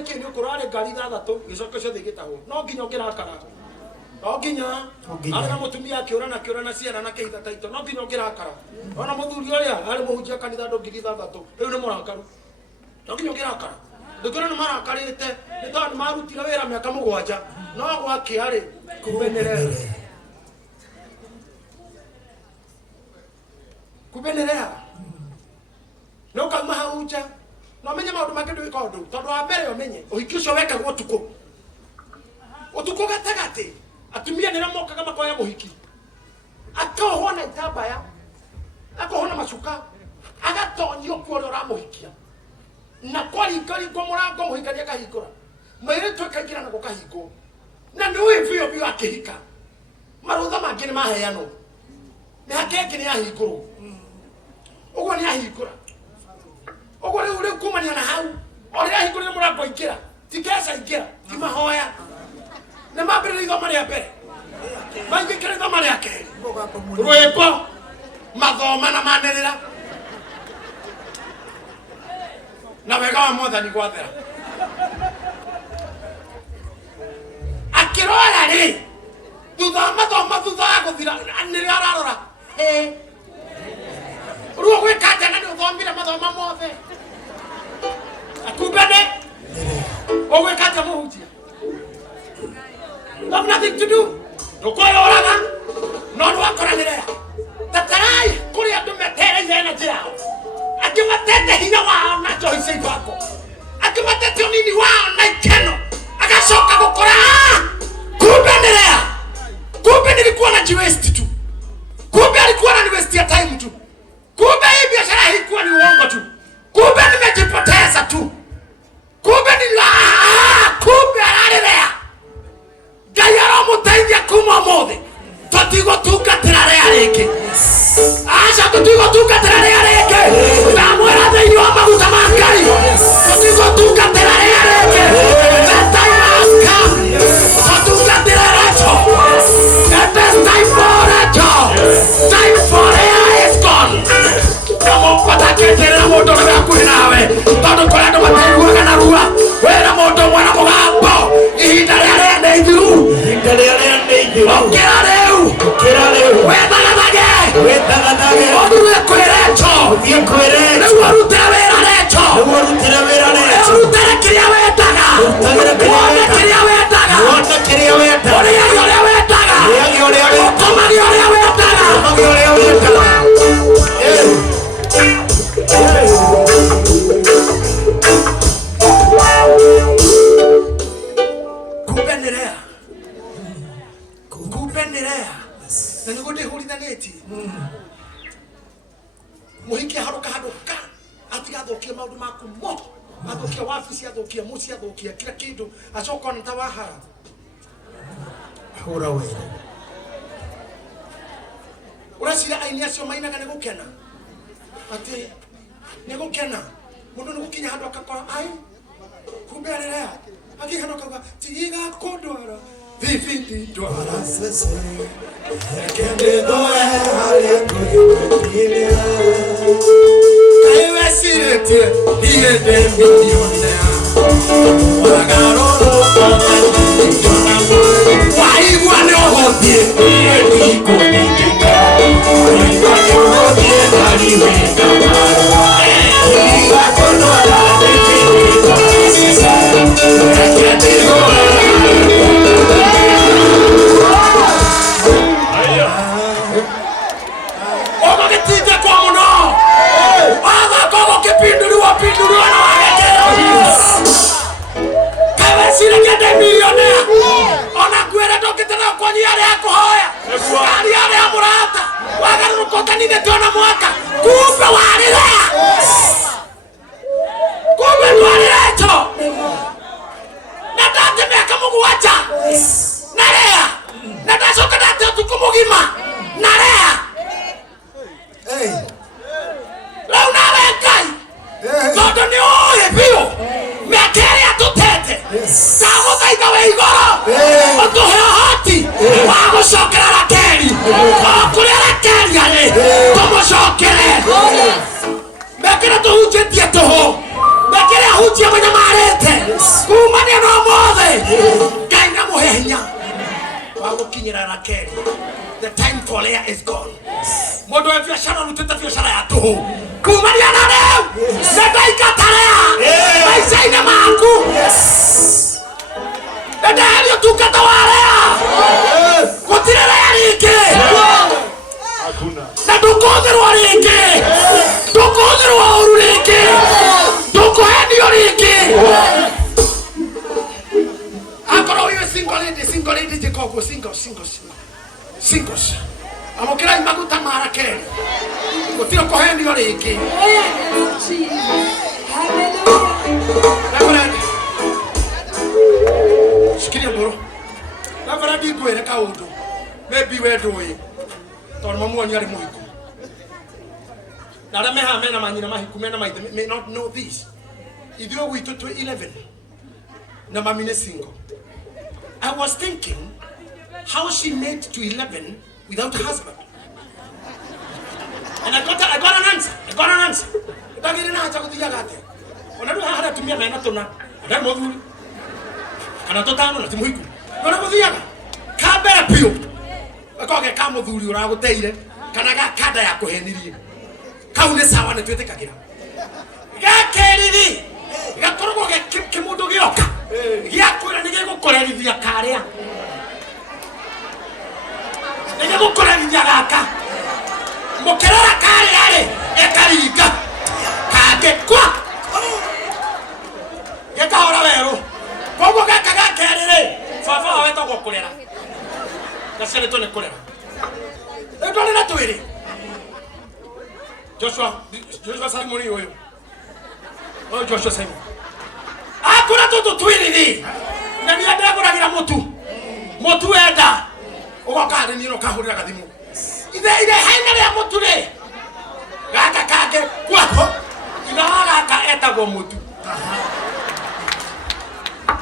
ne kini ukurare ngari thathatũ gicoka ciothe igitaho no nginya ũngĩrakara no nginya arĩ na mũtumia akĩũrana ciana na kĩhitha taito no nginya ũngĩrakara ona mũthuri ũrĩa arĩ mũhunjia kanitha ndũngĩthi thathatũ rĩu nĩ mũrakaru no nginya ũngĩrakara ndũkĩona nĩ marakarĩte nĩ tondũ nĩ marutire wĩra mĩaka 7 no gwakĩarĩ kubenerea no kauma hau nja no menye maũndũ mangĩ ndũĩka ũndũ tondũ wa mbere ũmenye ũhiki ũcio wekagwo ũtukũ gatagatĩ atumia nĩrĩa mokaga makoya mũhiki akaohwo na itambaya akohwo na macuka agatonyio kuo ũrĩa ũramũhikia na kwaringĩringwo mũrango mũhikania akahingũra mũirĩtu akaingĩra na gũkahingwo na nĩũĩ biũ biũ akĩhika marũtha mangĩ nĩ maheanwo mĩhaka ĩngĩ nĩ yahingũrwo ũguo nĩ yahingũra ũguo rĩu kumania na hau ũrĩa yahingũrire mũrango aingĩra ti kesa ingĩra ti mahoya nĩ mambĩrĩria ithoma rĩa mbere maingĩkĩra ithoma rĩa kerĩ rwĩmbo mathoma na manĩrĩra na wega wa Mwathani gwathera akĩrora rĩ thutha wa mathoma thutha wa gũthira nĩrĩa ararora ruo gwĩka atĩa na nĩ ũthomire mathoma mothe kumbe nĩ ũgwĩka atĩa mũhunjia have nothing to do ndũkwĩyũraga no nĩwakoranĩra tatarai kũrĩ andũ metereire na njĩrao akĩmatete hinya wao na njohi cia ibango akĩmatete ũnini wao na ikeno agacoka gũkora kumbe nĩrĩa kumbe nilikuwa na jiwesti tu kumbe alikuwa na niwesti ya time tu kumbe hii biashara haikuwa ni uongo tu kumbe nimejipoteza tu kumbe kumbe ararĩrĩa Ngai aramũteithia kuma ũmũthĩ tũtigũtungatĩra rĩa rĩngĩ aca tũtigũtungatĩra rĩa rĩngĩ ndamwĩra thĩinĩ wa maguta ma Ngai tũtigũtungatĩra rĩa rĩngĩ the time has come tũtungatĩra Rachel it is time for Rachel time for her is gone mũbatakĩtĩrĩra mũndũ ũrĩa hakuhĩ nawe tondũ kũrĩ andũ mateiguaga na rua wĩra mũndũ ũmwe na mũgambo ihinda rĩrĩa nĩ ithiru ũkĩra rĩu wĩthagathage ũthiĩ kwĩ Rachel rĩu ũrutĩre wĩra Rachel ũrutĩre kĩrĩa wendaga wone kĩrĩa wendaga ũrĩage ũrĩa wendaga ũkomage ũrĩa wendaga kupendelea na nigode hulithaneti muhiki haruka haduka atigathokia maundu maku mo athokia wabici athokia muci athokia kila kindu acoka na tawahara hura wewe uracira aini acio mainaga nigukena ati nigukena mundu nigukinya handu akakora ai kumbe arĩrĩa akihana kauga tiga kundwara vivi ndwara sese kende doe hali kuyilia kaiwe sirete ile demilionea wagaroro waigwa ne ohodie ile diko nijeka waigwa ne ohodie aliwe kamara iwa kondwara vivi sese kende doe pinduliwa na wagetea kawe sirikete milionea ona kwere tokitana kwa niare ya kuhoya kari yale ya murata wagaruruka nine tuona mwaka kumbe walilea kumbe walilecho natate miaka mugwanja nalea natacoka nate utuku mugima nalea lau nawe Ngai todo ni oye bio mekere atutete sago taiga we igoro otuhe hoti wago shokera Rakeli okure Rakeli ale tomo shokere mekere tuhunjetie toho mekere ahunjia manyamarete Ngai na muhenya wa gukinyira Rakeli. The time for Leah is gone. Modo wa biashara ruteta biashara ya tuhu. Kumaria na leo. Nenda ikatalea. Maisha ina maku. Nenda hali tukata walea. Kutire Leah rike. Hakuna. Na dukodherwa rike. Dukodherwa urike. Dukohendio rike. Akoro yo single lady Jacob singles. Amokera imaguta mara Keri. Gutiro kohendio riki. Hallelujah. Sikiria boro. Lavara di kwere ka undu. Maybe we do it. Tondu mamu ani ari muhiku. Na rame ha mena manyina mahiku mena maithe may not know this. Idio witu to 11. Na mamine single. I was thinking how she made to 11 without a husband. And I got an answer. Dagiri na acha kutia gate. Onaru hara tumia mena tona. Ada moduri. Kana totano na timuhiku. Ona kutia ga. Kabera pio. Akoge ka moduri ura guteire. Kana ga kada ya kuhenirie. Kaune sawa ne twete kagira. Ga keriri. Ga torogo ge kimundo gioka. Gia kwira nige gukorerithia karia. Nige gukorerithia gaka. Mukerera karia ri ekaringa. Kage kwa. Geka hora wero. Kogo gaka gakerire. Baba awe to gukurera. Gasere to ne kurera. Etole na twiri. Joshua Simon oyo. Oh Joshua Simon. Akura toto twiri ni. Na ni ada kuragira motu enda. Ugokari ni no kahurira kathimu. Ide haina ya motu re. Gaka kage kwako. Ina gaka etagwo motu.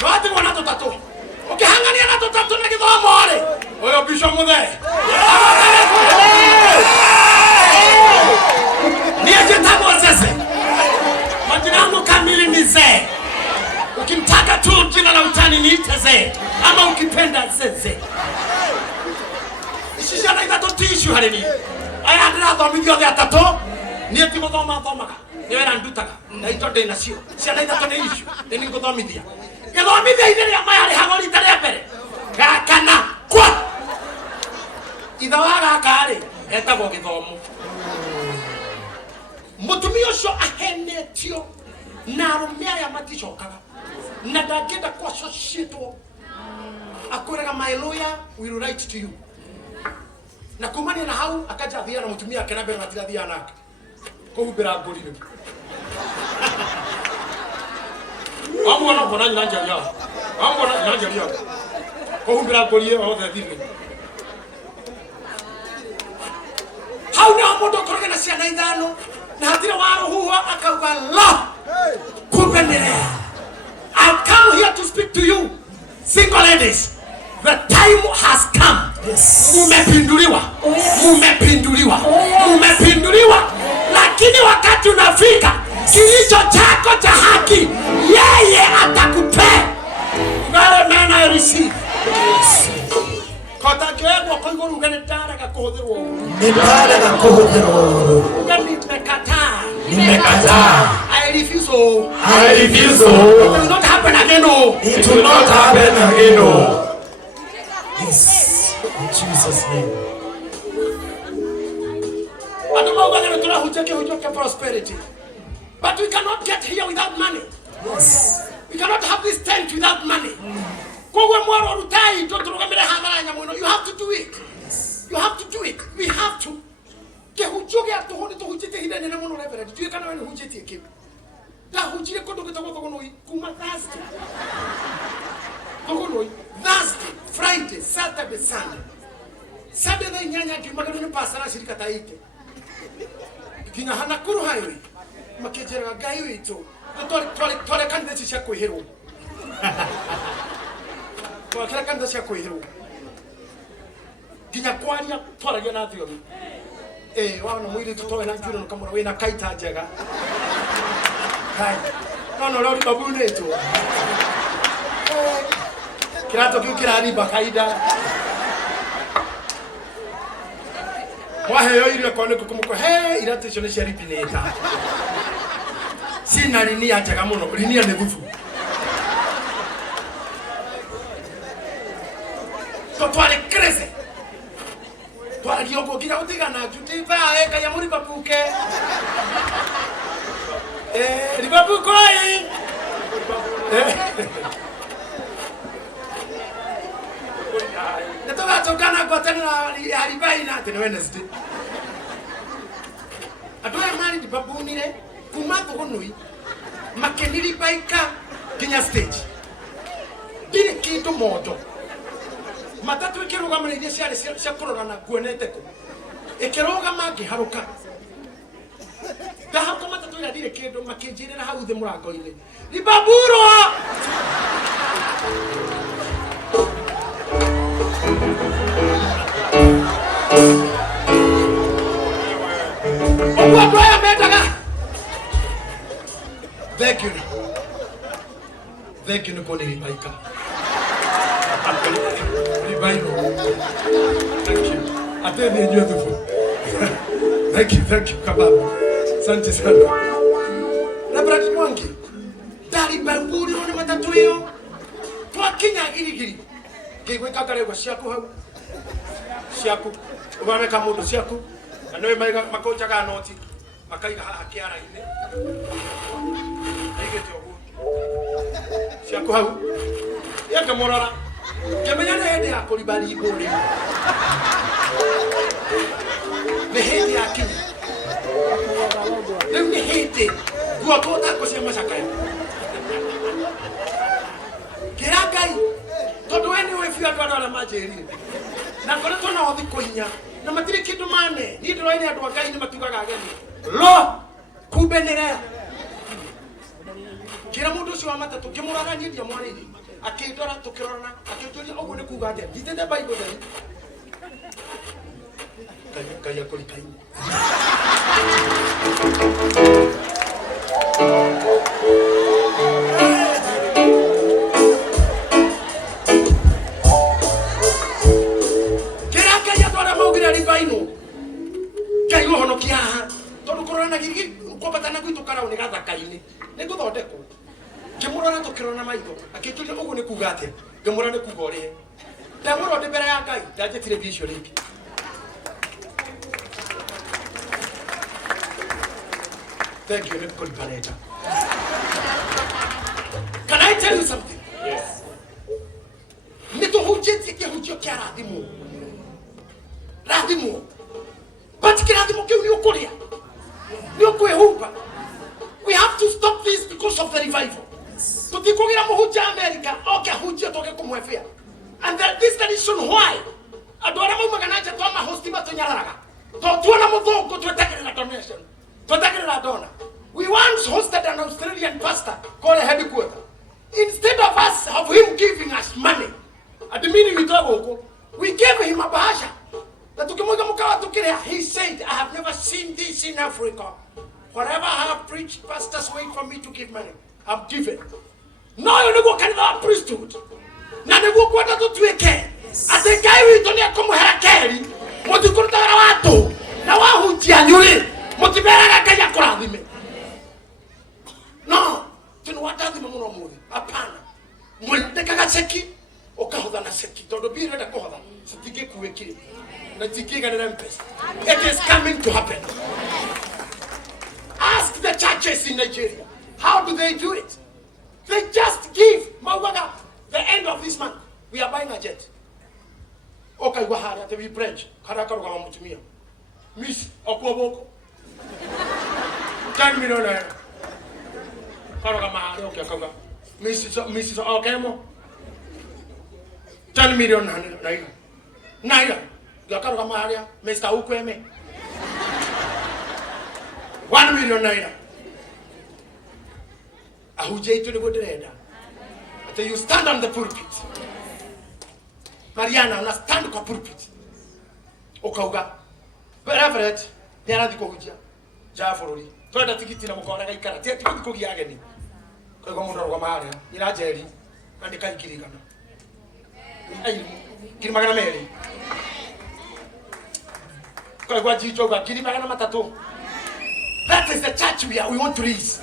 Watu wana totatu. Ukihangania na totatu na githomo ri. Oyo bisho muthe. Niaje tamo sasa. Majina yangu kamili ni Zee. Ukimtaka tu jina la utani niite Zee. Ama ukipenda Zeze. Ishisha na itato tishu halini. Aya ndira thomithio the atato. Nie ti guthoma thomaga. Ni wera ndutaga. Na itonde nacio. Cia na itato ni ishu. Ni nguthomithia. Githomithia itheri ya maya ri hagori tare mbere. Gakana kwa. Itha wa gaka ri etagwo githomo. Mutumia ucio ahenetio na arume aya maticokaga na ndangenda kwacocitwo akwiraga my lawyer will write to you na kumania na hau akaja thia na mutumia akena mbere na tirathia nake kuhumbira ngurire amwana bona nyina njaria kuhumbira ngurire othe thire hau ni amundu koroge na ciana ithano na hatira waruhuho akauga la kupendelea. I've come here to speak to you single ladies. The time has come. Mumepinduliwa. Lakini wakati unafika kilicho chako cha haki yeye atakupea. Ngare mena I receive. Kota kwego koiguru ngane taraga kuhudhirwo. Nitaraga kuhudhirwo. Ngani nimekataa. I refuse. It will not happen again. Yes. In Jesus' name. Prosperity. But we cannot get here without money. Yes. We cannot have this tent without money. You have to do it. Yes. You have to do it. We have to. Thursday, Friday, Saturday, Sunday. Saturday nyanya kimagano pasara shirika taite. Kinya hana kuru highway. Makejera gai wito. Tole kandesi cha kuhero. Kwa kila kandesi cha kuhero. Kinya kwaria tole gena thio. Wana mwili tutoe na njuro kama we na kaita njega. Hai. No lori babu neto. kirato kiu kirariba kaida waheo irio kone kukumuko he iratu icio ni cia ripineta sina linia njega muno linia ni thufu to twari crazy twari kiongo kira utigana tutiba eka ya muri babuke ribabuko ai netoka tokana kwa tena haribaina tena Wednesday atoya mali di babunire kumatho gonoi makeniri baika kinya stage dire kindu moto matatu ikiruga mane ciare cia kurora na kuonete ko ikiruga mangi haruka ndahako matatu ira dire kindu makinjirira hau the murango ine ribaburo what do I make? Thank you, Nikoni Baika. Thank you. I tell you, beautiful. Thank you, Kabab. Santi Sana. Nabrati Monkey. Daddy Bamburi on the Matatuyo. Twakinya Giri. Gave me Kakare was Shaku. Shaku. Ubame Kamudo Shaku. I know my Makocha Noti. Makai Hakiara in it. I get your wood. Shaku. Yakamora. Kamana head ya Kolibari Bori. The head yaki. Let me hate it. You are caught up with your massacre. Kirakai. Don't do anyway if you are going to imagine. Now, for the turn of the Konya. Na matiri kitu mane ni ndo ine atu akai ni matuka kageni lo kubenera kira mundu cio amata tukimuraga ni ndia mwana iri akidora tukirona akitoria ogo ne kugaje ditende bible dai kaya kulikai ribaino kai hono kia tondu korona gigi ko batana gwitu karau ni gathakaini ni guthondeko kimurona tukirona maitho akituria ugu ni kugate ngemura ni kugore ndamuro ndi mbere ya ngai ndaje television ringi thank you Nicole Paleta. Can I tell you something? Yes. Nito hujeti ke hujio kia Radimo. But we have to stop this because of the revival. And this tradition why? We once hosted an Australian pastor called a headquarter. Instead of him giving us money at the meeting we gave him a bahasha. He said, I have never seen this in Africa. Whatever I have preached, pastors wait for me to give money. I've given. No, you never can have priesthood. Now they go quarter to 2 again. I think I will don't come here carry. What you could do? Now I would January. Motivera Kaya Koravime. No, then what does the Mono Apana? When the Kagaseki or Kahodana Seki, don't be ready to call them. It is coming to happen. Ask the churches in Nigeria. How do they do it? They just give. Mawaga, the end of this month, we are buying a jet. Okay, Wahara, we pledge. Karakara Mutumia. Miss Okwoboko. 10 million. Karagama, okay, Kaga. Mrs. Okemo. 10 million naira. Gakaro Maria, Mr. Ukweme. 1 million naira. Ahuje to the good reader. Until you stand on the pulpit. Mariana, na stand on the pulpit. Okauga. Reverend, there are the Kogia. Jafori. Toda tikiti na mukora gaikara. Tia tikiti kogia ageni. Kwa Maria, ina Jerry, and the Kaikirigana. ai ngiri magana meri kwa jijoga ngiri magana matatu. That is the church we want to reach.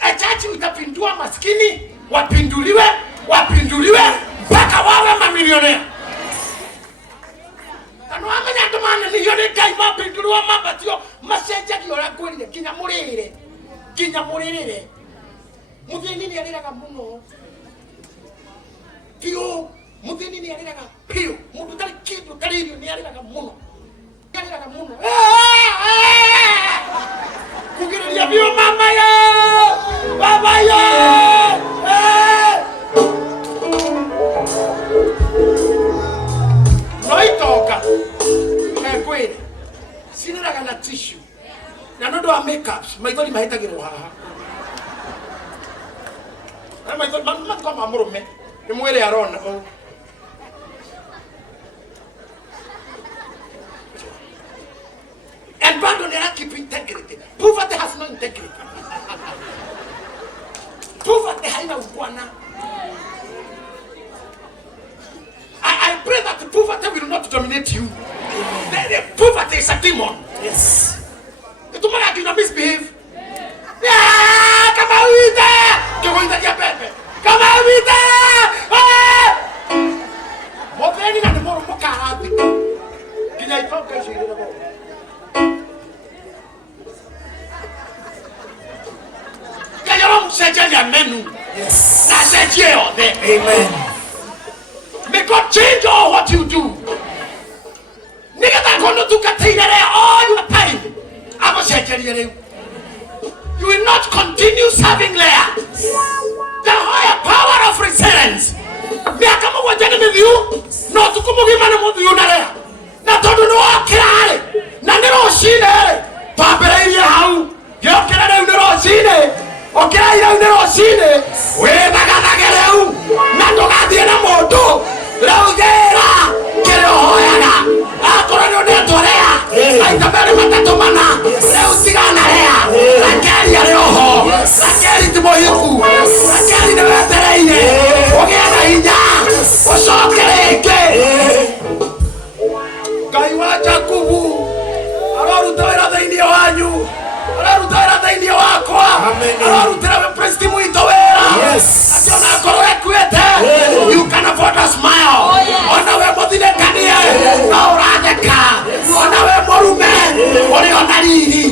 A church utapindua maskini, wapinduliwe mpaka wawe mamilionea. Kanu amenya ndomana ni yone kai mapinduliwa mabatio masenja kiora kweli kinya murire. Muthini ni ariraga muno. Pio, muthini ni ariraga pio. Mundu tari kindu taririo ni ariraga muno. Kugiria bio mama yo, baba yo. Noitoka. Kweli. Siniraga na tissue. Na ndo wa makeups, maithori mahitagirwo haha. Na maithori kama murume, ni mwele arona. And bado they are keeping integrity. Poverty has no integrity. Poverty haina ubwana. I pray that the poverty will not dominate you. The poverty is a demon. Yes. Tomara que não misbehave. Ah, kama uita! Que eu ainda dia pepe. Kama uita! Ah! Moveni na demora um bocado. Que nem pão que eu giro na boca. Que eu não sei já menu. Yes. Na sei Amen. May God change all what you do. Nigga that gonna do all your time. You will not continue serving there. The higher power of resilience. Miaka mmoja with you, no tukumugimana with you na there. Na todo no akirare. Na nero shine. Papere ile hau. Yo kirare nero shine. Okira ile nero shine. We bagagereu. Na togathie na moto. Raugera. Kero hoyana. Akora no netorea. Aitabere matatu mana. Leo sigana rea. Rakeri ya roho. Rakeri timohiku. Rakeri na wetereine. Ogera hinya. Osokereke. Ngai wa Jakubu. Ararutira thĩinĩ wanyu. Ararutira thĩinĩ wakwa. Ararutira Kristo mwito wera. Ationa ngoro ekuĩte. You can afford a smile. Ona we mũthirĩkanie. Na ũratheka. Ona we mũrume. Ũrĩ ona riri.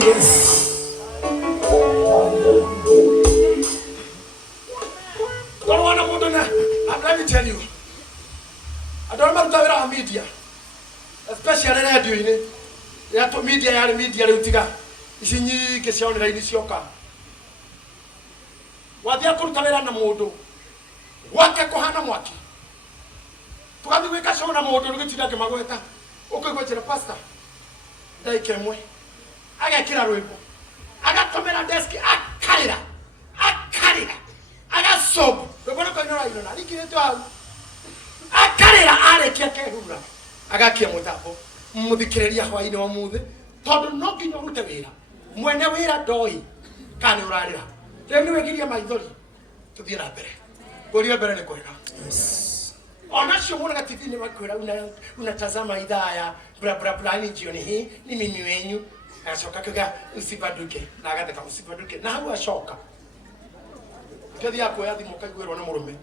Don't want to put on let me tell you. I don't remember the media. Especially radio ini. Ya to media ya media leo tiga. Isinyi kesione la ini sioka. Wathia kurutawira na mundu. Wake kohana mwaki. Tukathi gwika show na mundu rugitira kimagweta. Ukigwetira pastor. Dai kemwe. Agakira rwimbo. Agatomera desk akarira. Agasob. Robona ko nyora ino na likire to au. Akarira arekia kehura. Agakia mutapo. Muthikiriria hwaini wa muthe. Tondu no nginya urute wira. Mwene wira ndoi. Kana urarira. Rĩu nĩ wĩgiria maithori tũthiĩ na mbere kũria mbere nĩ kwega ona cio mwana TV nĩ wakwĩra unatazama idhaa ya bla bla bla ni jioni hii ni mimi wenyu ashoka kaga usibaduke na agateka usibaduke na hau ashoka kathia kuoya thimũ kaiguĩrwo nĩ mũrũme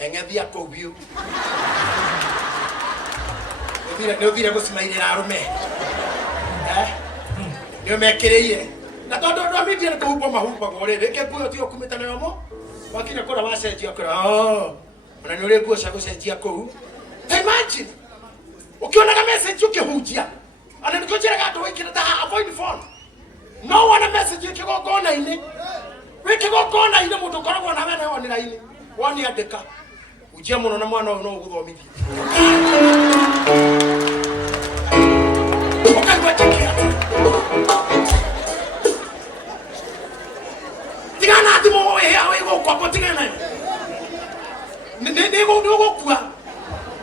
eng'ethia kũu biũ nĩ ũthire gũcimairĩra arũme nĩ ũmekĩrĩire na tondu ndo media ko hubo mahumba gore reke kuyo tio kumita na yomo wakina kora wacenjia kora ona ni uri kuo cia gucenjia kou imagine ukionaga message ukihunjia ana niko njira gatu wikira ta avoid phone no one message ikigogona ini wikigogona ini mundu koragwo na wena online woni andika ujia muno na mwana no guthomithia ukagwa chekia tigana thimo we hawe kwa tigana ne go kwa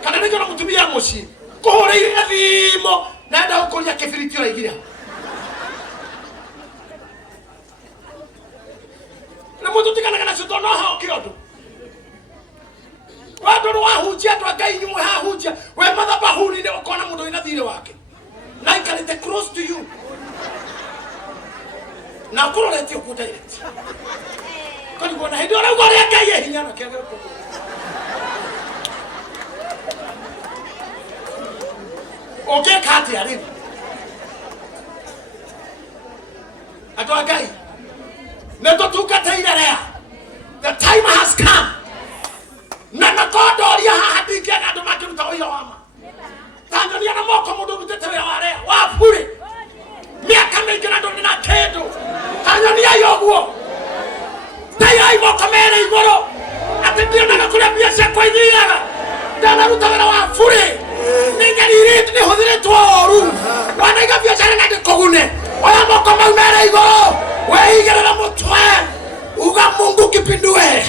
kana ne jona mutumia muci kuhureire thimo na nda ukoria kibiriti ora igira na mutu tigana kana suto no ha okiondo wado Noro wahunjia ndo Ngai ni mwahunjia. We madhabahuni ni ukona mundu ina thire wake. Na ikarite close to you. Na kurorete ku direct. Kani bona hindi ora gore Ngai hinya na kegera ko. Okay, kati ari. Ato Ngai. Neto tukateira rea. The time has come. Nana kodoria hahadike na ndo makiruta oyo wama. Tanzania na moko mundu rutete wira warea. Wapure. Miaka mingi na ndo nina kendo. Tanzania yoguo. Tayai moko mere igoro. Ati ndio nana kule biasha kwa inyiaga. Dana ruta wira wapure. Ninga niritu ni hodire tuoru. Wanaiga biashara na kogune. Oya moko mere igoro. Weigere na mutwe. Uga Mungu kipindue.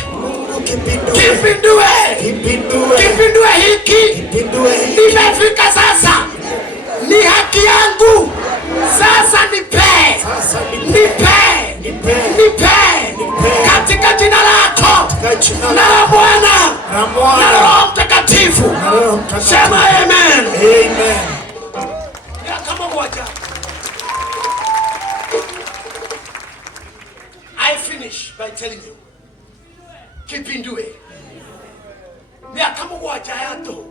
Kipindue hiki. Nimefika sasa. Ni haki yangu. Sasa nipe. Katika jina lako. Na la Bwana. Na la Roho Mtakatifu. Sema amen. Ya kama moja. I finish by telling you. Kipindue. Miaka mugwanja yato.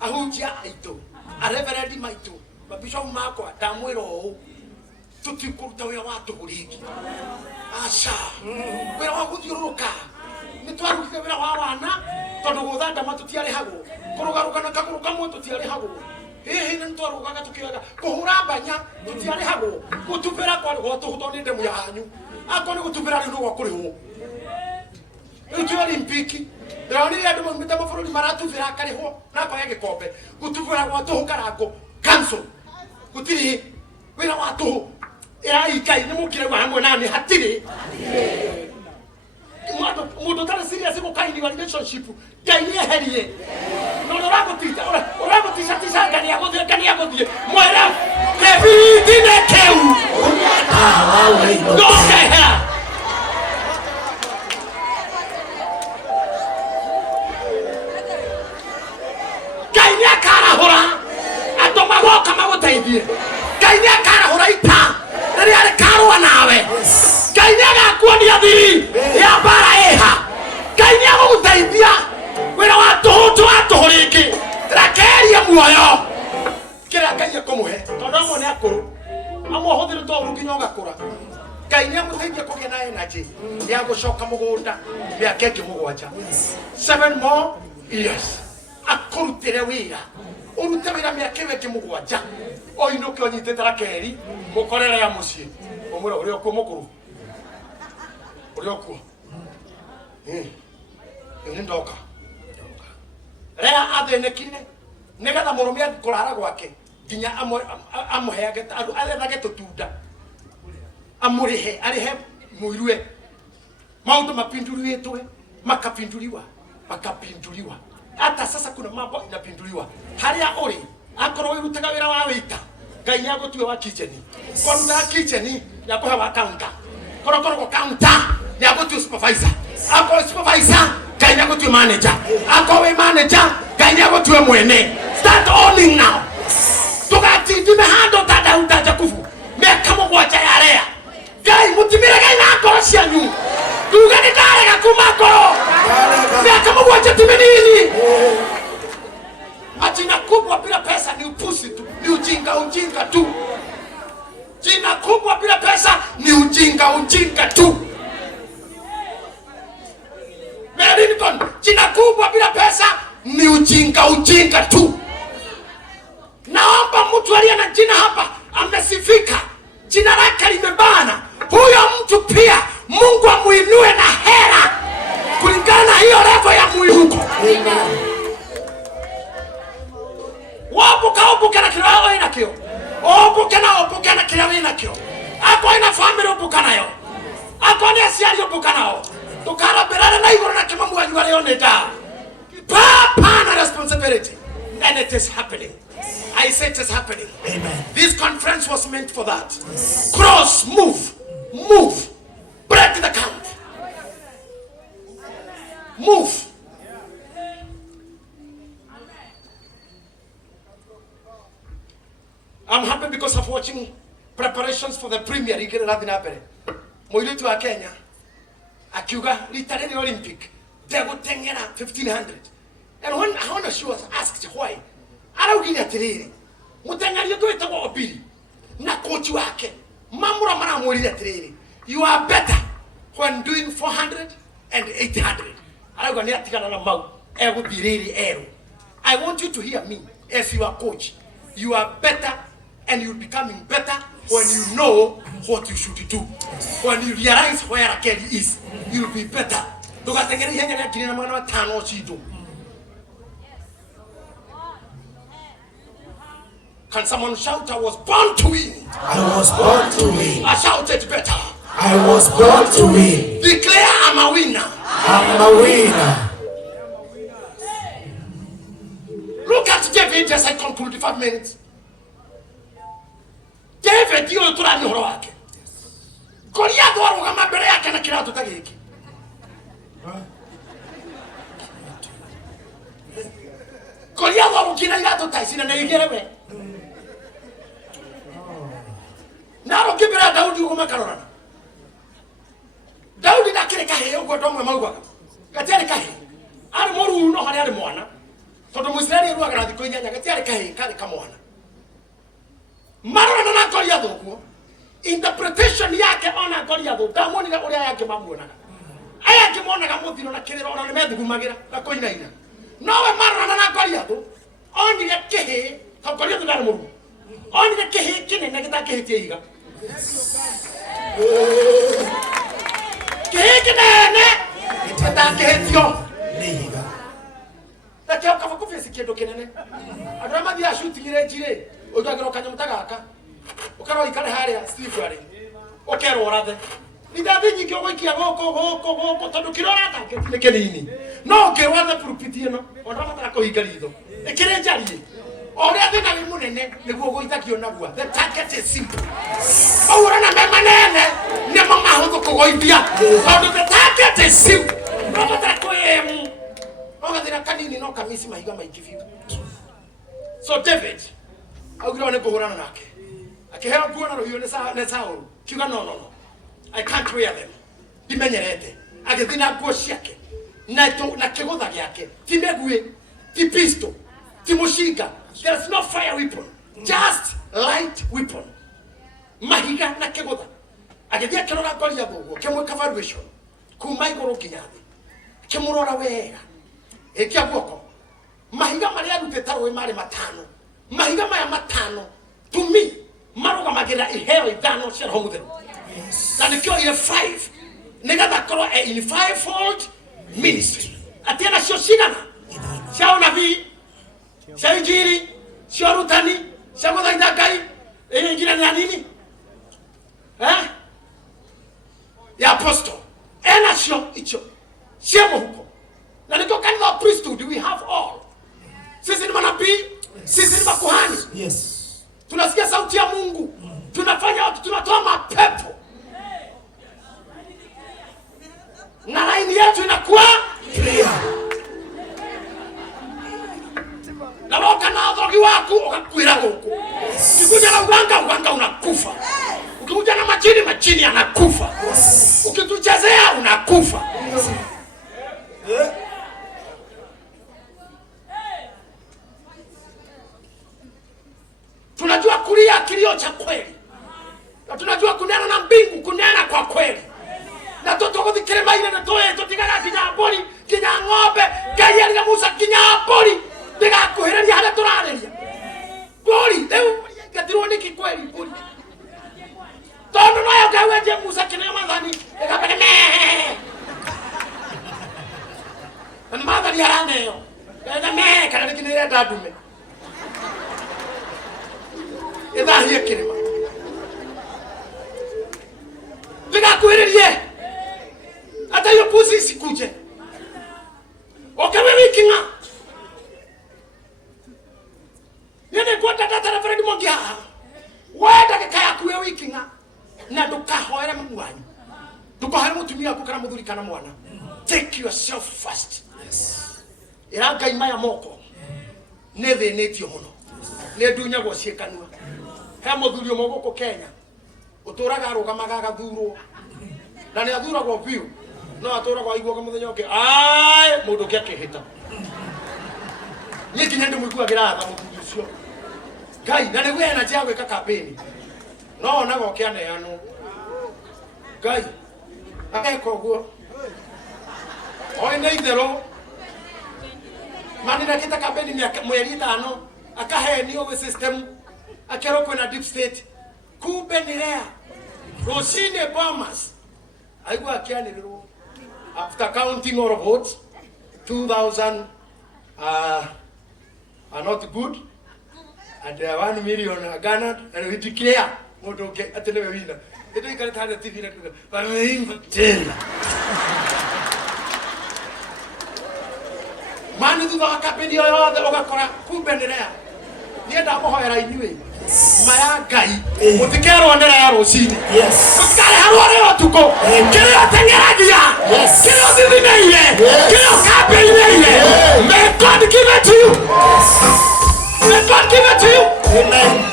Ahunjia aito. A reverend maito. Mabishop makwa damwiro o. Tutikuruta wira watu burigi. Asha. Wira wa guthiuruka. Nitwarukire wira wa wana. Tondu guthanda matutiare hago. Kurugaruka na kaguruka mwe tutiare hago. Hihi nitwarukaga tukiaga kuhura banya tutiare hago. Gutubira kwa gotu hutonde mu yanyu. Akone gutubira rindu gwa kuriho. Utu Olimpiki. Rani ya ndugu mbita mafuruli maratu vira kariho na kwa yake kombe. Gutubira gwa tuhu karango. Cancel. Gutiri wira wa tuhu. Era ikai ni mukire gwa hamwe nani hatiri. Mudo tara serious ko kai ni relationship. Gai ni heriye. No rago tita. Rago tisa gani yako die. Moera. Levi dine keu. No keha. Kainya kara hora. Atoma ho kama wotaidie. Kainya kara hora ita. Nari ale karo nawe. Kainya ga kuonia thiri. Ya bara eha. Kainya go gutaidia. Wira wa tuhu riki. Rakeria muoyo. Kira Ngai akumuhe. Tondu amwe ni akuru. Amwe hothiru to rukinyo gakura. Ngai ni amuteithia kugia na energy. Ya gucoka mugunda. Ya keki mugwanja. 7 more years. Akurutire wira. Urute wira miakewe kimugwanja. Oinuke onyite tarakeri. Mukorera ya mucie. Omura uri okuo mukuru. Uri okuo. Ni ndoka. Rea athenekine. Negatha murumia kurara gwake. Ginya amuheage alethage tutunda. Amurihe arihe muirue. Maundu mapinduliwetwe. Makapinduliwa. Hata sasa kuna mambo inapinduliwa. Haria uri akoro wirutaga wira wa wita. Ngai yagutue wa kitchen. Kwa kitchen yakuhe wa counter. Korokoro ko counter yagutue supervisor. Ako supervisor Ngai yagutue manager. Ako we manager Ngai yagutue mwene. Start owning now. Tugati dime hando tada utaja kufu. Meka mugwacha yarea. Ngai mutimira Ngai na akoro cianyu. Tugani darega kumakoro. Meka mugwacha timenini. Jina kubwa bila pesa ni upusi tu. Ni ujinga tu. Jina kubwa bila pesa ni ujinga tu. Meridon, jina kubwa bila pesa ni ujinga tu. Naomba mtu aliye na jina hapa amesifika. Jina lake limebana. Huyo mtu pia Mungu amuinue na hera. Kulingana hiyo level ya muinuko. Amen. Wabuka na kila wewe inakio. Obuka na kila wewe inakio. Ako ina family obuka nayo. Ako ni asiali obuka nao. Tukara berana na igoro na kimamu wa leo neta. Papa responsibility. And it is happening. I say it is happening. Amen. This conference was meant for that. Cross, move. Break the count. Move. watching preparations for the Premier League rather than Abere. Moiletu wa Kenya akiuga literary Olympic they go tengera 1500. And when she was asked why, araugira atiriri mutengari ndo etagwo Obiri na coach wake mamura maramurire atiriri you are better when doing 400 and 800. Arauga ni atigana na mau egubiriri ero. I want you to hear me as your coach. You are better and you're becoming better when you know what you should do. When you realize where a Kelly is, you'll be better. Can someone shout, I was born to win? I was born to win. I shouted better. I was born to win. Declare I'm a winner. I'm a winner. Look at David as I conclude 5 minutes. David dio turani horo wake. Goliath warugama mbere yake na kiratu ta giki. Goliath warugina iratu ta icina na igerewe. Naro kibira Daudi ugoma karorana. Daudi nakireka he ugo domwe maugaga. Gatiari kahe. Ari moru no hari ari mwana. Todo Musraeli ruaga na thiko inyanya gatiari kahe kari kamwana. Marona na Goliath uguo. Interpretation yake ona Goliath damoni ga uria yake mamuonaga. Aya kimonaga muthiro na kiriro ona methugumagira na koinaina. Nowe marona na Goliath oni ga kehe ka Goliath ndari muru. Oni ga kehe kinene gitakehetie iga. Kehe kinene gitakehetio Niga. Takio kafa kufisi kiedo kinene. Adama dia shooting ile jire. Ojagira kanyamta gaka. Ukaro ikare haria Steve ari. Okero rathe. Nithathi nyingi ogoikia goko tondu kirora ta ketine kenini. No ngirwathe pulpit ino. Ona matara kuhinga ritho. Ikire njari. Oria thina ni munene niguo goithakio nagua. The target is simple. Ora na mema nene ni mama huthu kugoithia. Tondu the target is simple. No matara kuemu. Oga thina kanini no kamisi mahiga maikiviu. So David augire one kuhurana nake. Akiheo kuona rohio ne Saul. Kiuga no. I can't wear them. Dimenyerete. Agithina nguo ciake. Na kigutha giake. Ti megue, ti pistol, ti mushinga. There's no fire weapon. Just light weapon. Mahiga na kigutha. Agithia kirora Goliath uguo. Kimwe evaluation. Kuma iguru kinyathi. Kimurora wega. Ekia guoko. Mahiga maria rutetawe mari matano. Mahiga maya matano. To me, maruga magira iheo ithano cia homutheru. And if you're in 5, nigga koro in 5-fold ministry. Atiana sio shigana. Cia nabii, cia injili, cia rutani, cia guthaitha Ngai. Ingine ni nini? Ya apostle. Ena sio icho. Cia muhuko. Na niko kanisa priesthood we have all. Sisi ni manabii, sisi ni makuhani. Yes. Tunasikia sauti ya Mungu. Tunafanya watu tunatoa mapepo. Na laini yetu inakuwa Clear. na woka na adhogi wako ukakwira huko. Ukikuja na uganga unakufa. Ukikuja na majini yanakufa. Ukituchezea unakufa. Tunajua kulia kilio cha kweli. Na tunajua kunena na mbingu, kunena kwa kweli. Na tutogothikire maire na toe tutigana kinya mburi, kinya ng'ombe, Ngai ari na Musa kinya mburi. Ndigakuhireria hana turareria. Mburi, leo gatirwo ni kikweli mburi. Tondu nayo gaweje Musa kinya mathani, ikapeke me. Na mathani araneyo. Ega me kana kinire ndadume. Ethahie kirima. Ndigakuhirerie. Hata hiyo pusi isikuje. Okawe wiki nga. Yene kwa tata na Fred Mongia. Wenda kaya kuwe wiki nga. Na ndukahoere mwanyu. Ndukahoere mutumia ku kana muthuri kana mwana. Take yourself first. Yes. Ira Ngai maya moko. Nethe netio muno. Ne dunya go ciekanua. he muthurio mogoko Kenya uturaga arugamaga gathurwo na ni athuragwo biu no aturagwo aiguaga muthenya uke ai mundu kia kihita ni kinya ndi muiguagira tha muthuri ucio Ngai na niwe na jia gwika campaign no na gokia neano Ngai akeko guo oi nei thero mani na kita campaign ni mweri 5 akaheni over system akero kwena deep state kumbe ni rea Rosine Bomas aigua akianirwo after counting all votes 2000 are not good and 1 million Ghana and we declare moto ke atelewe wina eto ikale tanda TV na kwa tena mani tu wakapedia yothe ugakora kumbe ni rea nienda muhoera inywe maya Ngai mutikero ndera ya Rosine mutikare harore otuko kile atengeragia kile othimeire kile kapeire may God give it to you may God give it to you amen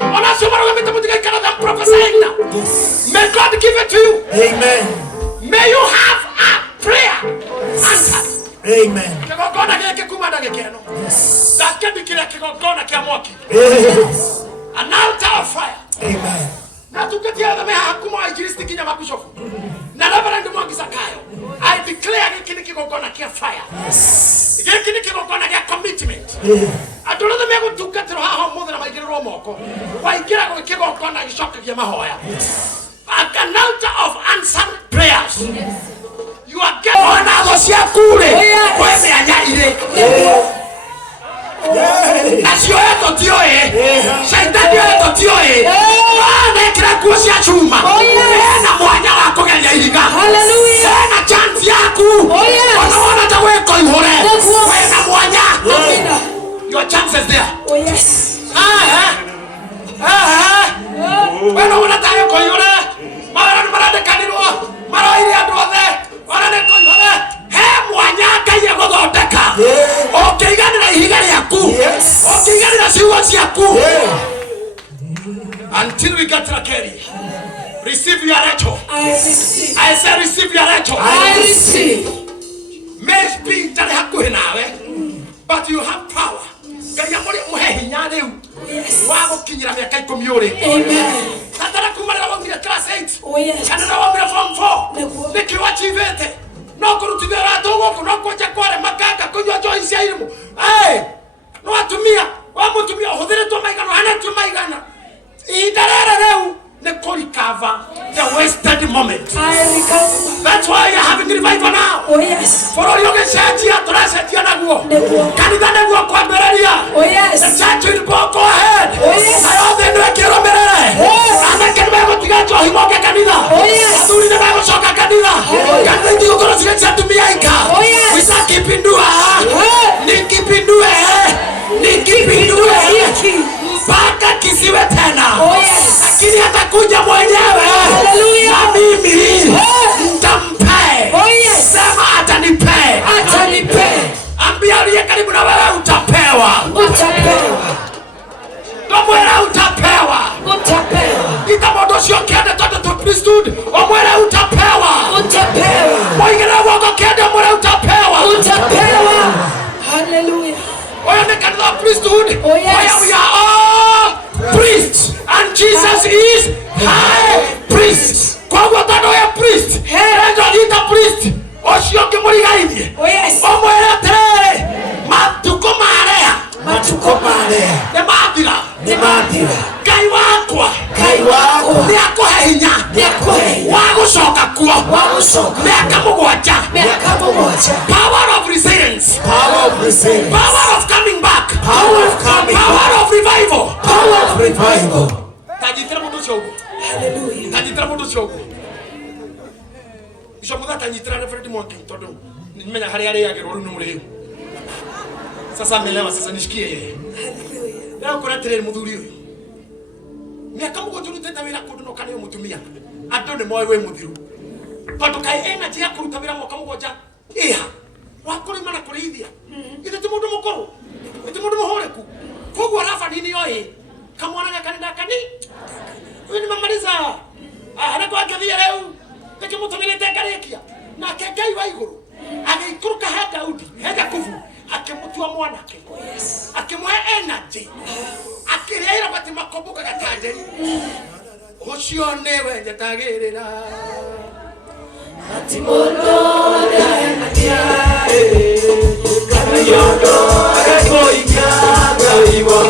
ona somara ngamete mutika kana da prophesying now may God give it to you Amen. may you have a prayer answered Amen. kigogona gike kumanda gikeno dakedi kile kigogona kia mwaki an altar of fire. Amen. Na tuketia the hakuma injilisti kinya mabishofu. Na Reverend Mwangi Zakayo. I declare giki kigogona kia fire. Giki kigogona kia commitment. Atolo the mego tuketro ha mothe na maigiriro moko. Waigira go kigogona gishoka kia mahoya. An altar of answered prayers. You are getting on agosia kule. Wewe anyaire. Asio eto tioe. Shaitani eto tioe. Wana kila kuosia chuma. Na mwanya wako genya iliga. Hallelujah. Na chance yaku. Wana taweko ihore. Na mwanya. Your chance is there. Oh yes. Wana taweko ihore. Mara kanirwa. Mara ili adrothe. Wana neko ihore. He mwanya kaya godoteka. Okay, gani na higari yaku. Okay, gani na siwasi yaku. Until we get to Rakeri. Receive your Rachel. I receive. I say receive your Rachel. I receive. May be tari hakuhi nawe. But you have power. Kaya mori muhehi nyane u. Yes. Wago kinyira miaka 10 yore. Amen. Tatara kumara wangire class 8. Oh yes. Kanana wangire form 4. Nikiwa chivete. No kurutibera togo kuno koja kware makaka kunywa joisi ya ilimu. No atumia. Wamutumia hodhere to maigana hana tu maigana. Idarara reu ne recover the wasted moment. I recover. That's why you're having revival now. Oh yes. For all you get shatia turashatia na guo. Kanitha na guo kwa bereria. Oh yes. The church will go ahead. Oh yes. Ayo thendo ekiro merere. Ana kanwa gotiga jo himoke kanitha. Oh yes. Aduri na bago shoka kanitha. Kanitha ndio koro sika tumia ika. Oh yes. Wisakipindua. Nikipindue. Nikipindue. Mpaka kisiwe tena. Oh yes. Lakini atakuja mwenyewe. Hallelujah. Na mimi nitampe. Oh yes. Sema atanipe. Atanipe. Ambia aliye karibu na wewe utapewa. Utapewa. Omwele utapewa. Utapewa. Itamodoshio kiende toto to priesthood. Omwele utapewa. Utapewa. Mwingine wako kiende omwele utapewa. Utapewa. Hallelujah. Oya nekani the priesthood. Oh yes. Oya we are all priests. And Jesus is high priest. Kwa wotano ya priest. Ejo nita priest. Oshioke murigaini. Oh yes. Omwele tere. Matuko marea. Matuko marea. Ne madira. Ni madira. Kai wakwa. Kai wako. Ni akuhe hinya. Ni akuhe hinya. Wagucoka kuo. Wagucoka. Miaka mugwanja. Miaka mugwanja. Power of resilience. Power of resilience. Power of coming back. Power of coming back. Power of revival. Power of revival. Tajitira mundu shogu. Hallelujah. Tajitira mundu shogu. Isho muda tajitira Reverend Mwangi todo. Nimenya hari hari yake roru numuri. Sasa melewa sasa nishikie yeye. Hallelujah. Leo kuna tere muthuri uyu. Miaka mugwanja ruteta wira kundu no kana mutumia. Ando ni moyo we muthiru. Tondu kai energy ya kuruta wira mwaka mugwanja. Iha. Wakurima na kurithia. Ite ti mundu mukuru. Ite mundu muhoreku. Koguo rafa nini oi. Kamwana ga kanida kani. mwanake akimwe energy akirira bati makomboka gatanderi ucio niwe njatagirira ati mondo ndaenatia kayondo agakoinya iwa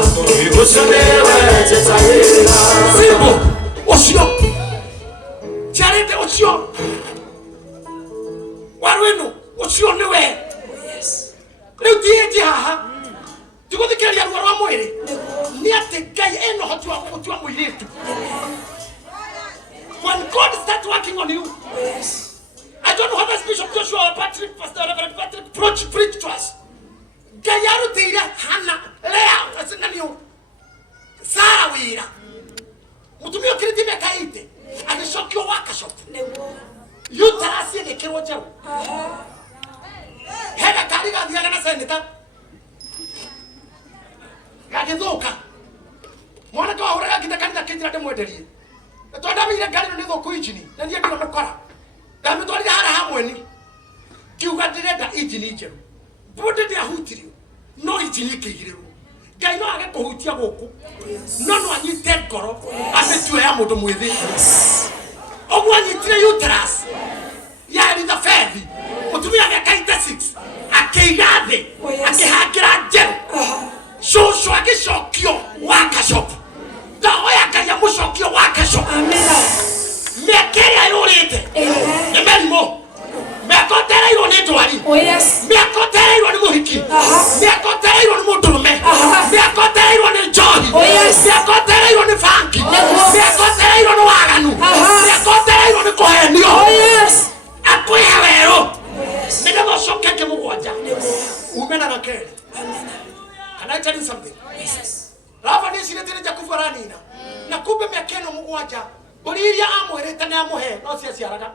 ucio niwe njatagirira simbo ucio charete ucio warwenu ucio niwe riu tieti haha tiguthikiriria ruo rwa mwiri ni ati Ngai eno hoti wa gutua muiritu. When God starts working on you, I don't know how this Bishop Joshua or Patrick, Pastor Reverend Patrick preach to us. Ngai arutire Hana Lea asinaniyo Sara wira mutumia kiriti miaka 80 agicokio workshop uterasi igikirwo njau hega kari gathiaga na senator gagithuka mwanake wahuraga nginya kanitha kinjira ndimwenderie twandamire ngari no nithuku injini na niĩ ndĩro mĩkora ndamitwarire harĩa hamwe ni kiuga ndĩrenda injini njerũ mbũndĩ ndĩahutirio no injini ĩkĩigĩrĩrwo Ngai no age kũhutia gũkũ no no anyite ngoro amĩtue ya mũndũ mwĩthĩ ũguo anyitire uterus ya ritha fethi mũtumia mĩaka 86 akĩiga thĩ akĩhangĩra njerũ cũcũ agĩcokio workshop ndawa ya Ngai amũcokio workshop mĩaka ĩrĩa yũrĩte nĩ mĩrimũ mĩaka ũtereirwo nĩ ndwari mĩaka ũtereirwo nĩ mũhiki mĩaka ũtereirwo nĩ mũndũrũme mĩaka ũtereirwo nĩ njohi mĩaka ũtereirwo nĩ bangi mĩaka ũtereirwo nĩ waganu mĩaka ũtereirwo nĩ kũhenio akwĩhe werũ nĩgetha ũcoke mũgwanja umena na kerĩ. Can I tell you something? Rafa ni cirĩtire Jakubu aranina na kumbe mĩaka ĩno mũgwanja mbũri iria amwĩrĩte nĩ amũhe no ciaciaraga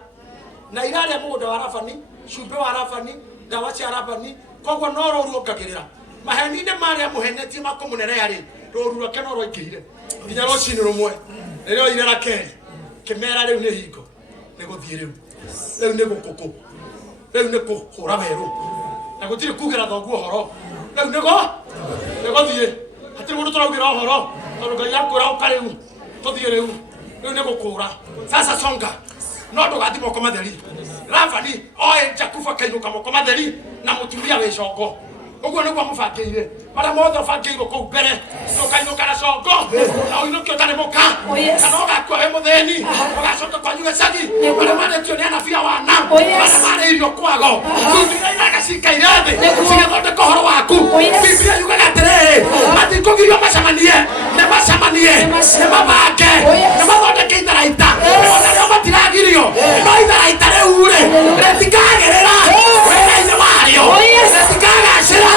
na irarĩa mũgũnda wa Rabani cumbĩ wa Rabani ndawa cia Rabani koguo no rũru ongagĩrĩra maheni-inĩ marĩa mũhenetie makũmũnerea rĩ rũru rwake no rwaingĩhire nginya rũcinĩ rũmwe rĩrĩa oire Rakeli kĩmera rĩu nĩ hingo nĩ gũthiĩ rĩu nĩ gũkũkũ rĩu nĩ kũhũra werũ na gũtirĩ kugĩra thoguo ũhoro rĩu nĩ gũthiĩ hatirĩ mũndũ tũraugĩra ũhoro tondũ Ngai akwĩra ũka rĩu tũthiĩ rĩu nĩ gũkũra sasa songa no ndũgathi moko matheri Rabani oe Jakubu akainũka moko matheri na mũtumia wĩ congo ũguo nĩguo mũbangĩire marĩa mothe ũbangĩirwo kũu mbere ũkainũka na congo na ũinũkio ũtarĩ mũka kana ũgakua wĩ mũthĩni ũgacoka kwanyu gĩcagi marĩa marĩtio nĩ anabia wana marĩa marĩirio kwago iria iraga cikaire thĩ cigĩthondeka ũhoro waku Biblia yugaga atĩrĩrĩ matikũgirio macemanie nĩ mabange nĩ mathondeke itharaita ona rĩo matiragirio no itharaita rĩu rĩ rĩtikagĩrĩra wĩra-inĩ warĩo rĩtikagacĩra.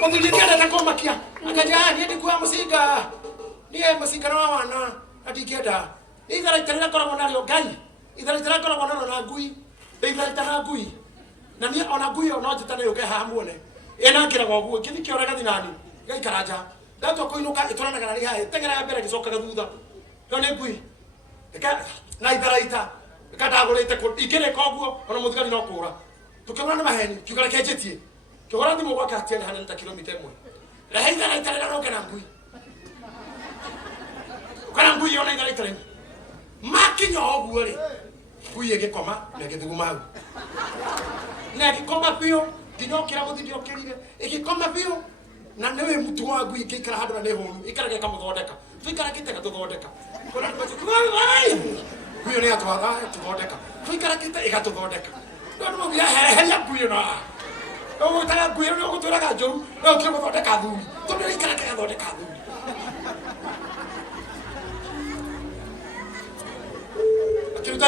Mũthuri ndĩendete kũmakia akaja niĩ ndikuoya mũcinga niĩ mũcinga nĩ wa wana na ndingĩenda itharaita rĩrĩa narĩo Ngai itharaita rĩrĩa ngoragwo narĩo na ngui itharaita na ngui na niĩ ona ngui ĩyo no njĩtane yũke haha muone ĩna ngĩraga ũguo ngĩthi kĩora gathinani gaikara nja ndatua kũinũka ĩtwaranaga na rĩhaĩ teng'eraga mbere gĩcokaga thutha ĩyo nĩ ngui na itharaita ĩkandagũrĩte ingĩrĩka ũguo ona mũthigari no kũũra tũkĩgũra nĩ maheni kiuga reke njĩtie kĩgũra thimũ gwaka atiana hanene ta kilomita 1 rehe itharaita rĩrĩa roke na ngui kana ngui ona itharaita rĩu makinya ũguo rĩ ngui ĩgĩkoma na ĩgĩthuguma hau na ĩgĩkoma biũ nginya ũkĩra gũthithio kĩrire ĩgĩkoma biũ na nĩwe mũtu wa ngui ĩkĩikara handũ na nĩ hũnu ĩkaraga ĩkamũthondeka tũikara kĩtega tũthondeka ngui nĩ atwatha tũthondeka tũikara kĩte ĩgatũthondeka ndona mũthia heria ngui ĩno ũgũtaga ngui ĩno ũgũtwĩraga njũru na ũkĩra gũthondeka thuri tondũ ĩikara kĩgathondeka thuri akĩruta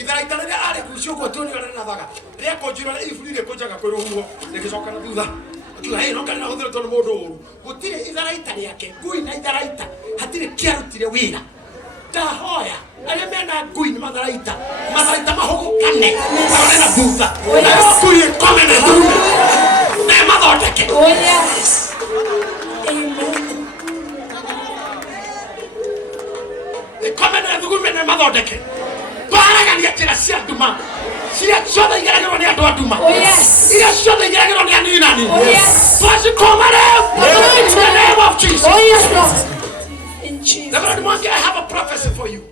itharaita rĩrĩa arĩ gucio ũguo tuonio rĩrĩ na thaga rĩrĩa konjirwo rĩa iburi rĩkũnjaga kwĩrũhuo rĩgĩcoka na thutha akiuga hĩ no ngarĩ na hũthĩrĩtwo nĩ mũndũ ũru gũtirĩ itharaita rĩake ngui na itharaita hatirĩ kĩarutire wĩra ndahoya arĩa mena ngui nĩ matharaita mahũgũkane marore na thutha nayo ngui ĩkome na thume na ĩmathondeke ĩkome na thume na ĩmathondeke bara waragania njĩra cia nduma cia ciothe igeragĩrwo nĩ andũ a nduma Oh yes. iria ciothe igeragĩrwo nĩ aninani Oh yes. twacikoma rĩu in the name of Jesus. Oh yes, Lord. In Jesus. Reverend Mwangi, I have a prophecy for you.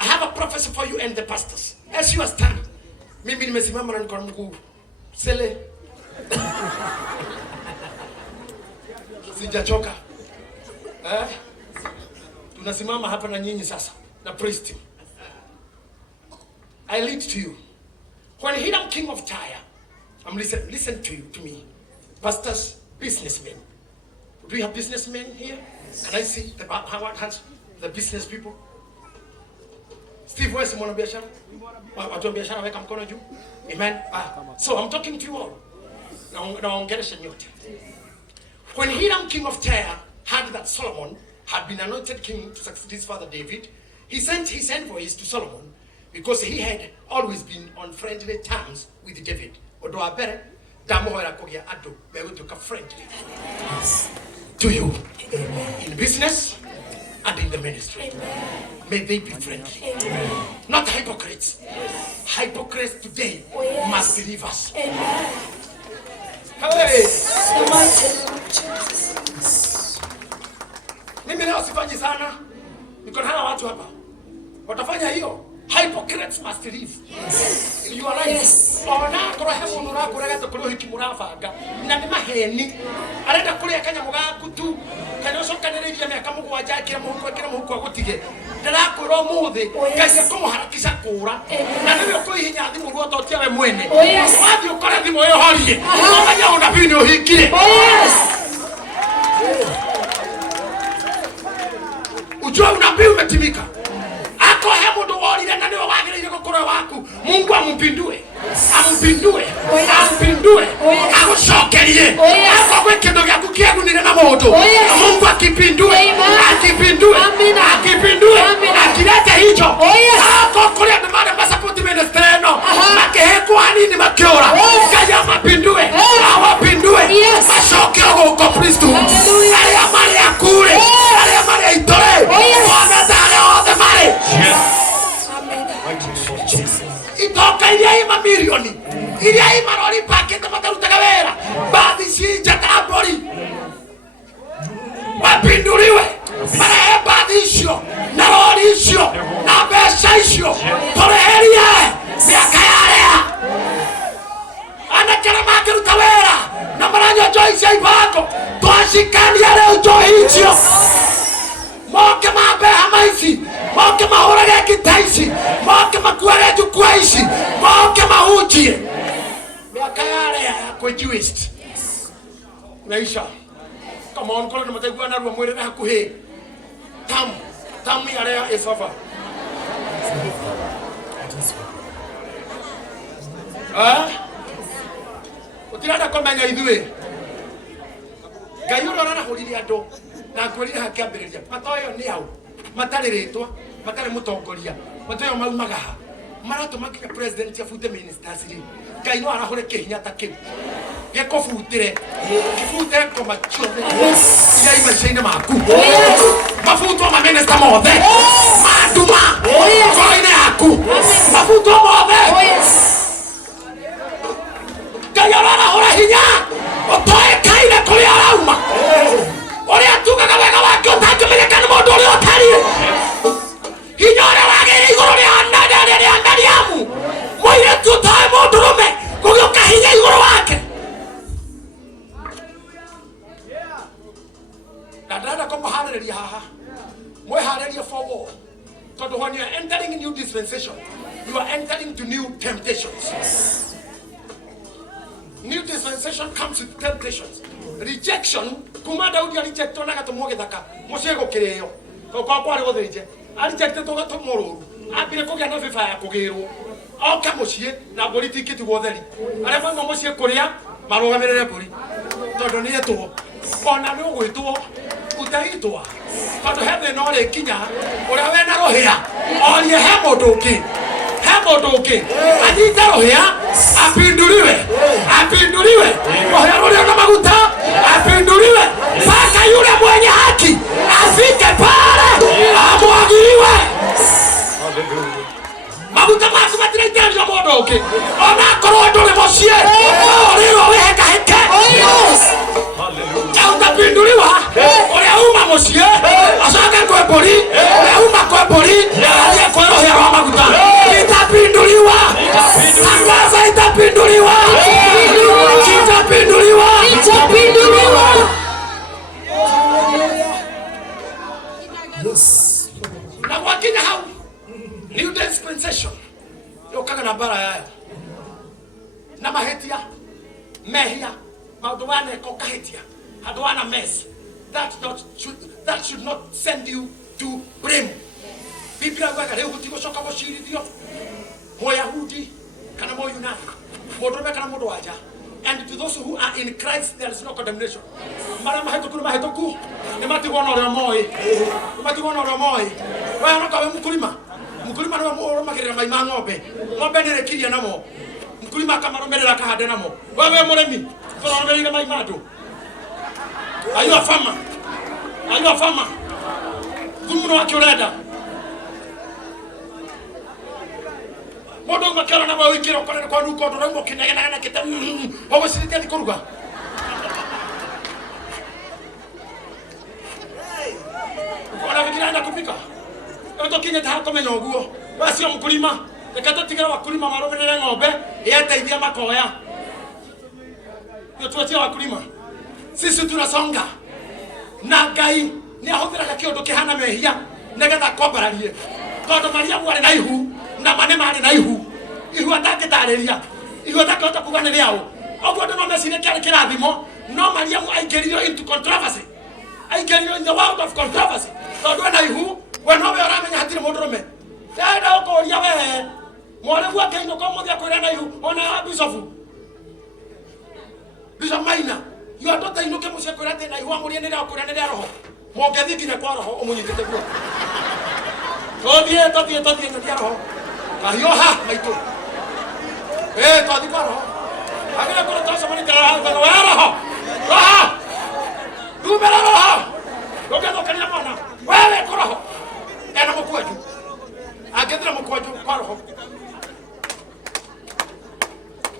I have a prophecy for you and the pastors. As you are standing, mimi nimesimama na niko na mguu sele. Sijachoka. Tunasimama hapa na nyinyi sasa na praise team. I lead to you. When Hiram, king of Tyre, listen to me, pastors, businessmen. Do we have businessmen here? Can I see the hands, the business people? Steve, where's mwana biashara? Watu wa biashara weka mkono juu. Amen. So I'm talking to you all. Naongelesha nyote. When Hiram, king of Tyre, heard that Solomon had been anointed king to succeed his father David, he sent his envoys to Solomon because he had always been on friendly terms with David. Odo abere damohera kogia ado megutuka friendly to you in business and in the ministry. May they be friendly, not hypocrites. Hypocrites today must believe us. Hey. The mighty name of Jesus. Mimi leo sifanyi sana. Niko na watu hapa. Watafanya hiyo. Hypocrites must leave. Yes. You are right. Yes. Ona koro he mundu rakurega to kuri hiki murabanga. Na ni maheni. Arenda kuri akanya mugaku tu. Kana ucokaniriria miaka mugwanja kira muhuko agutige. Ndirakwira muthi kacia kumuharakisha kura. Na niwe kuihinya thimu ruoto tia we mwene. Wathi ukore thimu yo horie. Omanya unabii ni uhikire. Ujua unabii umetimika. Ako he mundu worire na niwe wagiriire gukura waku. Mungu ampindue. Ampindue. Ampindue. Agucokerie. Ako gwe kindu gyaku kiegunire na mundu. Mungu akipindue. Akipindue. Akipindue. Akilete hicho. Ako kule ndimane masapoti ministry no. Makehekwa nini makiora. Kaya mapindue. Awapindue. Mashoke ogo Kristo. Alia mali akure. Alia mali itore. Wana dale ote mali. Itoka ilia ima milioni. Ilia ima roli pakete matarutaga wera. Baadhi shinja tabori. Wapinduliwe. Mara baadhi isho. Na roli isho. Na besha isho. Tore heria. Miaka yarea. Anakana makeru tawera. Na maranyo joisha ibako. Tuashikani yale ujoichio. Moke mabe hamaisi. Moke mahorage kitaisi. Moke makuare jukwaishi. Moke mahujie. Miaka yarea kwa Jewish. Naisha. Come on, kolo namategua na ruwa mwere na hakuhe. Tamu yarea esofa. Utirada komenya ithuĩ Ngai ũrĩa ũrarahũrire andũ na ngwĩrire hakĩambĩrĩria matoyo nĩ au matarĩ rĩtwa matarĩ mũtongoria matoyo maumaga ha maratũma nginya president abute ministers rĩ Ngai no arahũre kĩhinya ta kĩu gĩkũbutĩre kĩbute ngoma ciothe iria imaica-inĩ maku mabutwo maminista mothe manduma ngoro-inĩ yaku mabutwo mothe Ngai arahũra hinya ũtoĩkaine kũrĩa arauma ũrĩa tugaga wega wake ũtangĩmenyeka nĩ mũndũ ũrĩa ũtariĩ hinya ũrĩa wagĩrĩire igũrũ rĩa Mariamu mũirĩtu ũtoĩ mũndũrũme gũgĩũka hinya igũrũ wake na ndĩrenda kũmũharĩrĩria haha mwĩharĩrie for war tondũ when you are entering a new dispensation you are entering to new temptations. New dispensation comes with temptations. Rejection, kuma Daudi rejected na gatumwo githaka. Mucie gukireo. To kwa kwari guthinje. Rejected to gatumwo. Abire kugia na viva ya kugirwo. Oka mucie na mburi tikiti gutheri. Aria mama mucie kuria marugamirire mburi. Tondu ni etwo. Ona ni ugwitwo utaitwa. Tondu heaven no ri kinya. Uria we na rohia. Orie he mundu ungi. Mundu ungi anyite rohia apinduliwe rohia rũrĩa na maguta apinduliwe mpaka yule mwenye haki afike pale amwagiliwe. maguta maku matiraitĩrĩrio mũndũ ũngĩ ona korwo ndũrĩ mũciĩ ũrĩrwo wĩhekaheke utapinduliwa ũrĩa uma mũciĩ acoke kwĩ mbũri ũrĩa uma kwĩ mbũri athiĩ kwĩ rũhĩa rwa maguta itapinduliwa tangaza itapinduliwa Yes. na wakinya hau new dispensation yokaga na bara yayo na mahetia mehia maũndũ waneka ũkahetia handũ wana mess that should not send you to blame. Biblia waga rĩu gũtigũcoka gũcirithio Mũyahudi kana Mũyunani mũndũrũme kana mũndũ wanja. And to those who are in Christ, there is no condemnation. Mara mahetoku ni matigwo na ũrĩa moĩ. Ni matigwo na ũrĩa moĩ. Wewe no kawe mkulima. Mkulima no mũrũmagĩrĩra mai ma ng'ombe. Ng'ombe nĩ rekiria namo. Mkulima akamarũmĩrĩra kahande namo. Wewe mũrĩmi, tũrũmĩrĩire mai ma andũ. Are you a farmer? Are you a farmer? Thumu wake ũrenda. Modo makara na wewe ikira kwa ruko ndo rango kinegena na kita ogo sirite ndi kuruga kwa vikira enda kupika eto kinye ta komenya oguo wasio mkulima ekata tigara wakulima maromerere ng'ombe yateithia makoya tuatia wakulima sisi tunasonga na Ngai ni ahũthĩraga kĩũndũ kĩhana mehia nĩgetha kombararie tondũ Maria mwari na ihu na mane mari na ihu atangĩtarĩria ihu atangĩhota kuga nĩ rĩao ũguo andũ no mecirie kĩarĩ kĩrathimo no Maria aingĩririo into controversy aingĩririo in the world of controversy tondũ ena ihu we no we ũramenya hatirĩ mũndũrũme enda ũkũria we mwarĩ gwa Ngai ko mũthia kwĩra na ihu ona Bishop Maina yo ndota inuke mũciĩ kwĩra atĩ na ihu amũrie nĩ rĩao kwĩra nĩ rĩa roho mũngĩthiĩ nginya kwa roho ũmũnyitĩte guo tothiĩ nĩ roho kahioha maitũ twathi kwa roho agĩre kũrĩ twacomanĩkĩra wa roho ndumĩra roho ndũngĩthũkania mwana wewe kũ roho ena mũkwenju angĩthira mũkwenju kwa roho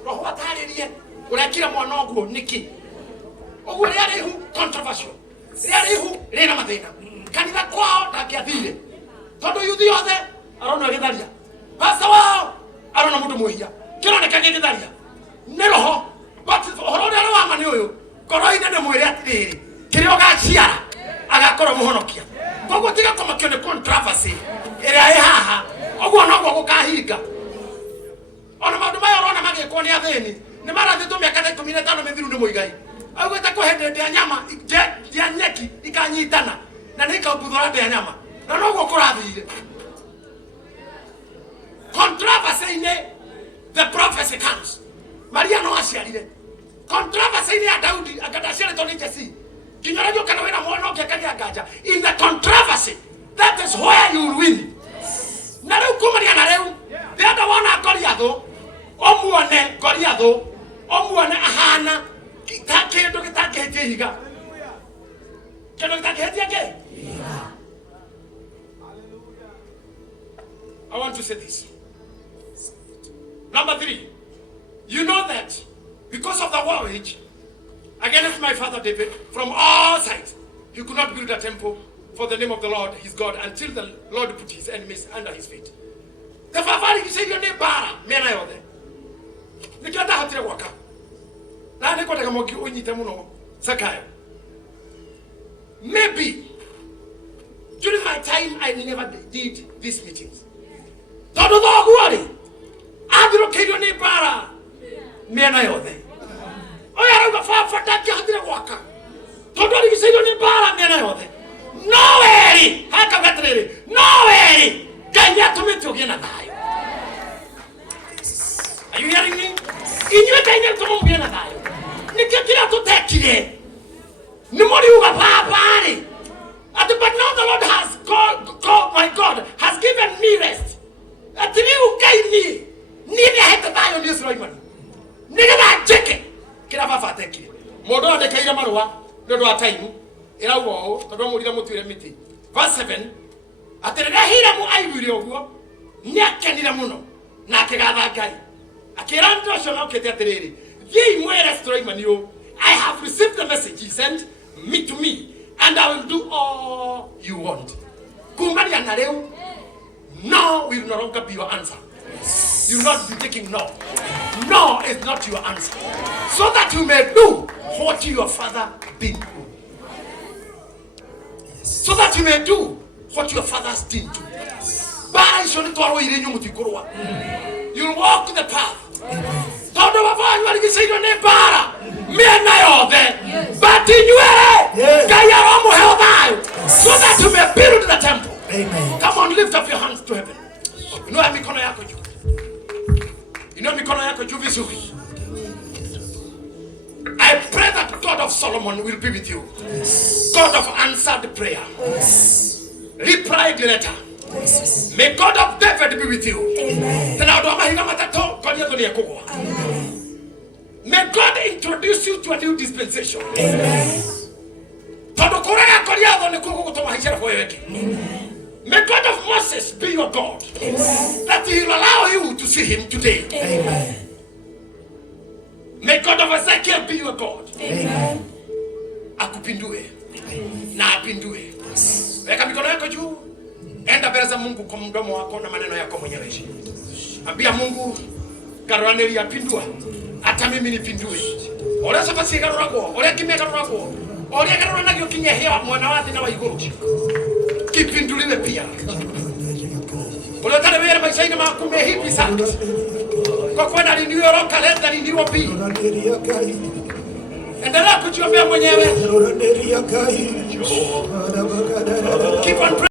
roho atarĩrie ũrekire mwana ũguo nĩkĩ ũguo rĩarĩ ihu controversial rĩarĩ ihu rĩna mathĩna kanitha kwao ndangĩathire tondũ yuthi yothe arona gĩtharia pastor wao arona mũndũ mũhia kĩroneka gĩtharia nĩ roho but ũhoro ũrĩa arĩ wa ma nĩ ũyũ ngoro-inĩ nĩ mwĩre atĩrĩrĩ kĩrĩa ũgaciara agakorwo mũhonokia koguo tiga kũmakio nĩ controversy ĩrĩa ĩ haha ũguo noguo gũkahinga ona maũndũ maya ũrona magĩkwo nĩ athĩni nĩ marathĩtwo mĩaka ta 15 mĩthiru nĩ Mũigai augĩte kũhe ndĩa nyama ya nyeki ikanyitana na nĩ ikaumbuthũra ndĩa nyama na noguo kũrathire controversy-inĩ the prophecy comes. Maria no aciarire controversy-inĩ ya Daudi akadaciarĩtwo nĩ Jesse kinyora gĩũka na wĩna mwana ũngĩ akagĩa nganja in the controversy that is where you will win. Na rĩu kumania na rĩu ndĩrenda wona Goliathũ ũmuone Goliathũ ũmuone ahana kĩndũ gĩtangĩhĩtia ihiga kĩndũ gĩtangĩhĩtia kĩ. I want to say this. Number 3, you know that because of the war wage against my father David from all sides, he could not build a temple for the name of the Lord his God until the Lord put his enemies under his feet. The father he said your name bara mena yothe. Nikienda hotire gwaka. Na niko daga moki unyite muno Zakayo. Maybe during my time I never did these meetings. Todo guari. Adro kedio ni bara mena yothe. Oya ruga fa taki hotire gwaka. Todo ni biseyo ni bara mena yothe. No way! Haka gatrere. No way! Ganya tumetio gena dayo. Are you hearing me? Inywe ganya tumetio gena dayo. Nikikira tutekire. Nimori uga papari. But now the Lord has God, my God, has given me rest. Ati ni ukai ni. Nini heta dayo ni Sulaiman. Niga da cheke. Kira baba tekire. Modo ande kaira marwa. Ndodo wa time. Era wo todo muri da mutuire miti. Verse 7. Aterera hira mu aibire oguo. nĩakenire mũno na akĩgatha Ngai akĩra andũ acio mokĩte atĩrĩrĩ thiĩ mwĩre Sulaimani ũũ I have received the message he sent me to me and I will do all you want. Kumania na rĩu no will no longer be your answer. You will not be taking no. No is not your answer. So that you may do what your father did. So that you may do what your fathers did. You will walk the path. But so that you may build the temple. Amen. Come on, lift up your hands to heaven. You know mikono yako juu. You know mikono yako juu vizuri. I pray that God of Solomon will be with you. Yes. God of answered prayer. Yes. Replied letter. Yes. May God of David be with you. Amen. May God introduce you to a new dispensation. Amen. May God of Moses be your God. Amen. That he will allow you to see him today. Amen. May God of Ezekiel be your God. Amen. Akupindue na apindue. Weka mikono yako juu. Enda mbele za Mungu kwa mdomo wako na maneno yako mwenyewe. Ambia Mungu karoaneli apindua. Hata mimi nipindue. Ora sasa si karorako, ora kimya karorako. Ora karorana kyo kinye hewa mwana wa thina wa iguru. Kipinduliwe pia. Ora tare wera maisha maku mehipi sana. Kwa kwenda ndio roho kalenda ndio pi. Endelea kujiombea mwenyewe. Keep on